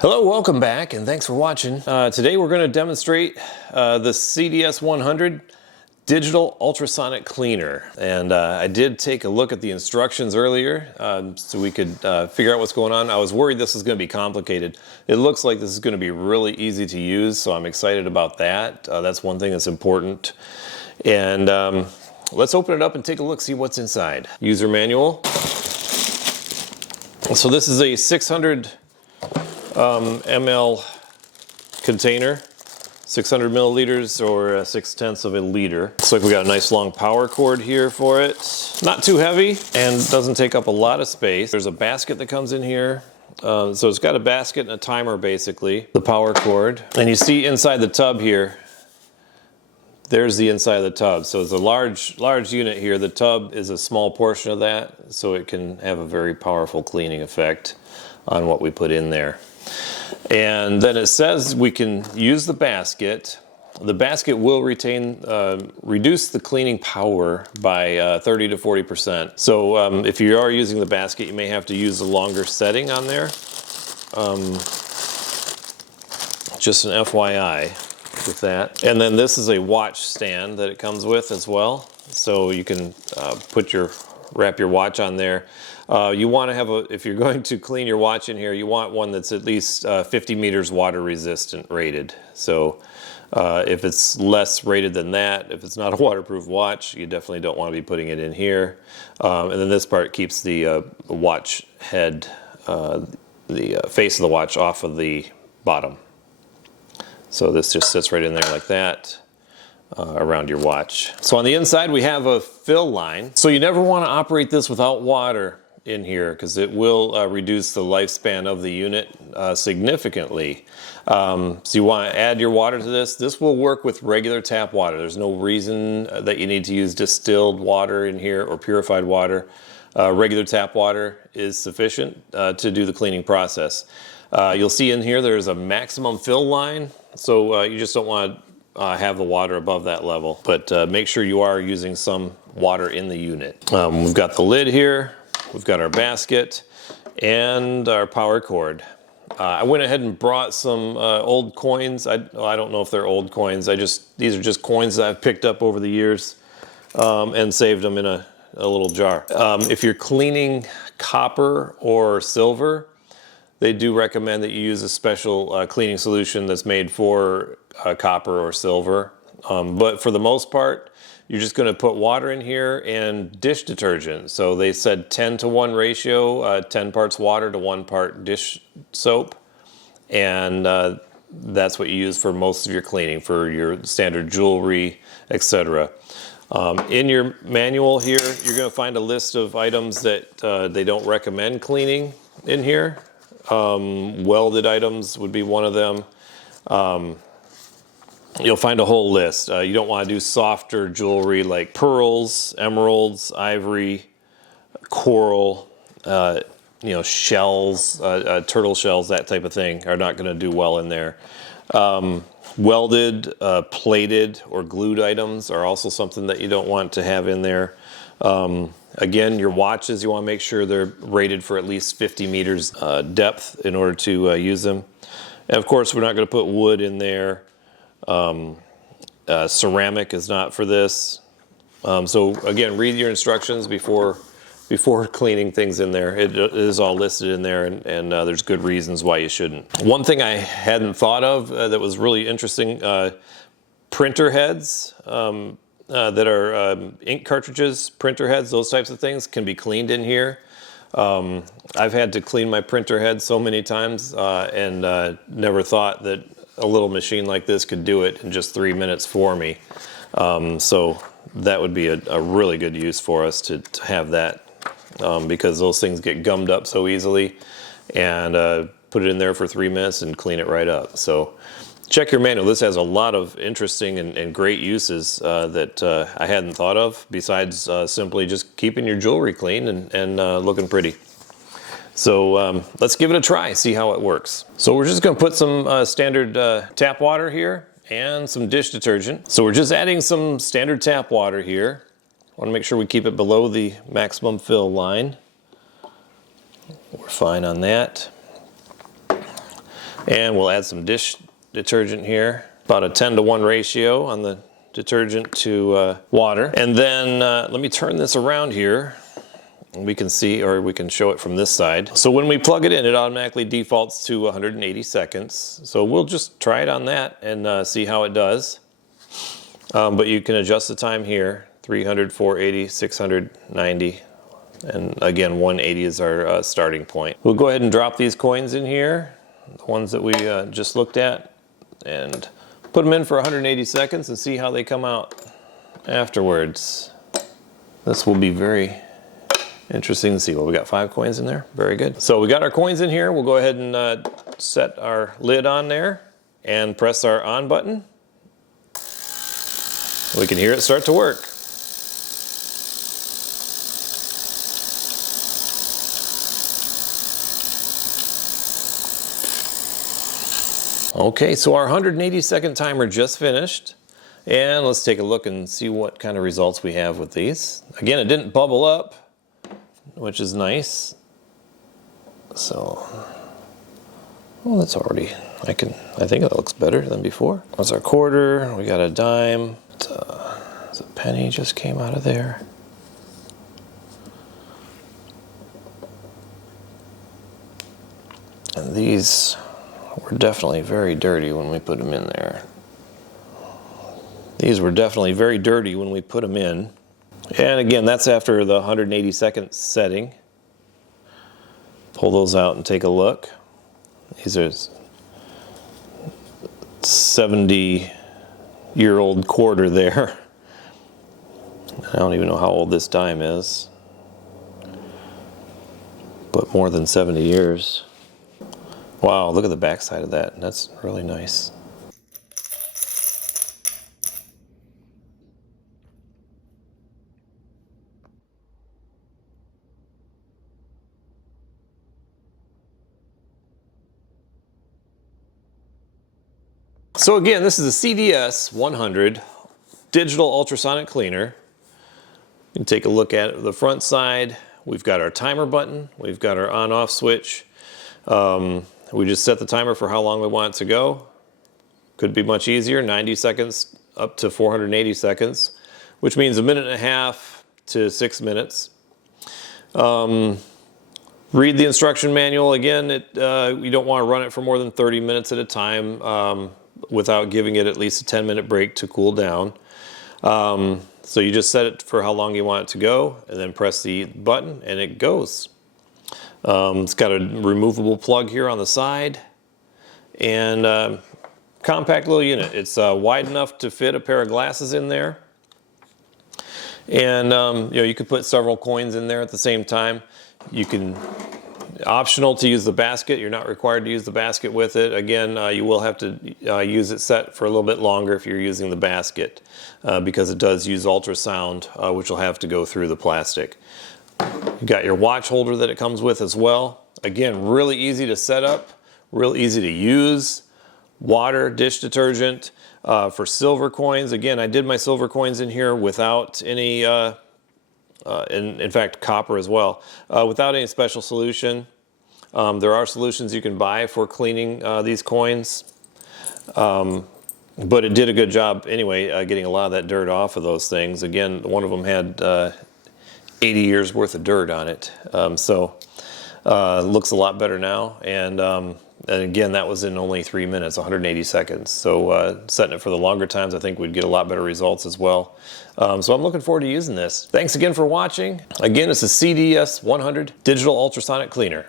Hello, welcome back, and thanks for watching. Today we're going to demonstrate the CDS 100 digital ultrasonic cleaner. And I did take a look at the instructions earlier so we could figure out what's going on. I was worried this was going to be complicated. It looks like this is going to be really easy to use, so I'm excited about that. That's one thing that's important. And let's open it up and take a look, see what's inside. User manual. So this is a 600 ml container, 600 milliliters or 6/10 of a liter. Looks like we got a nice long power cord here for it. Not too heavy and doesn't take up a lot of space. There's a basket that comes in here. So it's got a basket and a timer basically, the power cord. And you see inside the tub here, there's the inside of the tub. So it's a large unit here. The tub is a small portion of that, so it can have a very powerful cleaning effect on what we put in there. And then it says we can use the basket. The basket will reduce the cleaning power by 30 to 40%. So if you are using the basket, you may have to use a longer setting on there. Just an FYI with that. And then this is a watch stand that it comes with as well. So you can wrap your watch on there. You want to have if you're going to clean your watch in here, you want one that's at least 50 meters water resistant rated. So if it's less rated than that, if it's not a waterproof watch, you definitely don't want to be putting it in here. And then this part keeps the watch head, the face of the watch off of the bottom. So this just sits right in there like that. Around your watch. So on the inside we have a fill line. So you never want to operate this without water in here because it will reduce the lifespan of the unit significantly. So you want to add your water to this. This will work with regular tap water. There's no reason that you need to use distilled water in here or purified water. Regular tap water is sufficient to do the cleaning process. You'll see in here there's a maximum fill line. So you just don't want to have the water above that level, but make sure you are using some water in the unit. We've got the lid here, we've got our basket, and our power cord. I went ahead and brought some old coins. I don't know if they're old coins. These are just coins that I've picked up over the years and saved them in a little jar. If you're cleaning copper or silver, they do recommend that you use a special cleaning solution that's made for copper or silver. But for the most part, you're just going to put water in here and dish detergent. So they said 10-to-1 ratio, 10 parts water to 1 part dish soap. And that's what you use for most of your cleaning, for your standard jewelry, etc. In your manual here, you're going to find a list of items that they don't recommend cleaning in here. Welded items would be one of them. You'll find a whole list. You don't want to do softer jewelry like pearls, emeralds, ivory, coral, shells, turtle shells, that type of thing are not going to do well in there. Welded, plated, or glued items are also something that you don't want to have in there. Again, your watches, you want to make sure they're rated for at least 50 meters depth in order to use them. And of course, we're not going to put wood in there. Ceramic is not for this. So again, read your instructions before cleaning things in there. It is all listed in there, and there's good reasons why you shouldn't. One thing I hadn't thought of that was really interesting, printer heads. That are ink cartridges, printer heads, those types of things can be cleaned in here. I've had to clean my printer head so many times and never thought that a little machine like this could do it in just 3 minutes for me. So that would be a really good use for us to have that because those things get gummed up so easily, and put it in there for 3 minutes and clean it right up. So check your manual. This has a lot of interesting and great uses that I hadn't thought of, besides simply just keeping your jewelry clean and looking pretty. So let's give it a try, see how it works. So we're just going to put some standard tap water here and some dish detergent. So we're just adding some standard tap water here. I want to make sure we keep it below the maximum fill line. We're fine on that. And we'll add some dish detergent here, about a 10-to-1 ratio on the detergent to water. And then let me turn this around here. We can see, or we can show it from this side. So when we plug it in, it automatically defaults to 180 seconds. So we'll just try it on that and see how it does. But you can adjust the time here, 300, 480, 600, 90. And again, 180 is our starting point. We'll go ahead and drop these coins in here, the ones that we just looked at, and put them in for 180 seconds and see how they come out afterwards. This will be very interesting to see. Well, we got 5 coins in there. Very good. So we got our coins in here. We'll go ahead and set our lid on there and press our on button. We can hear it start to work. Okay, so our 180-second timer just finished. And let's take a look and see what kind of results we have with these. Again, it didn't bubble up, which is nice. So, well, that's already, I think that looks better than before. That's our quarter, we got a dime. A penny just came out of there. And these were definitely very dirty when we put them in there. These were definitely very dirty when we put them in. And again, that's after the 180-second setting. Pull those out and take a look. These are 70-year-old quarter there. I don't even know how old this dime is, but more than 70 years. Wow, look at the back side of that. That's really nice. So again, this is a CDS 100 digital ultrasonic cleaner. You can take a look at the front side. We've got our timer button. We've got our on-off switch. We just set the timer for how long we want it to go. Could be much easier, 90 seconds up to 480 seconds, which means a minute and a half to 6 minutes. Read the instruction manual. Again, you don't want to run it for more than 30 minutes at a time without giving it at least a 10-minute break to cool down. So you just set it for how long you want it to go, and then press the button, and it goes. It's got a removable plug here on the side, and compact little unit. It's wide enough to fit a pair of glasses in there, and you could put several coins in there at the same time. You can, optional to use the basket. You're not required to use the basket with it. Again, you will have to use it set for a little bit longer if you're using the basket, because it does use ultrasound, which will have to go through the plastic. You got your watch holder that it comes with as well. Again, really easy to set up, real easy to use. Water, dish detergent. For silver coins, again, I did my silver coins in here without any, in fact, copper as well, without any special solution. There are solutions you can buy for cleaning these coins, but it did a good job anyway, getting a lot of that dirt off of those things. Again, one of them had 80 years worth of dirt on it. So it looks a lot better now. And again, that was in only 3 minutes, 180 seconds. So setting it for the longer times, I think we'd get a lot better results as well. So I'm looking forward to using this. Thanks again for watching. Again, it's a CDS 100 digital ultrasonic cleaner.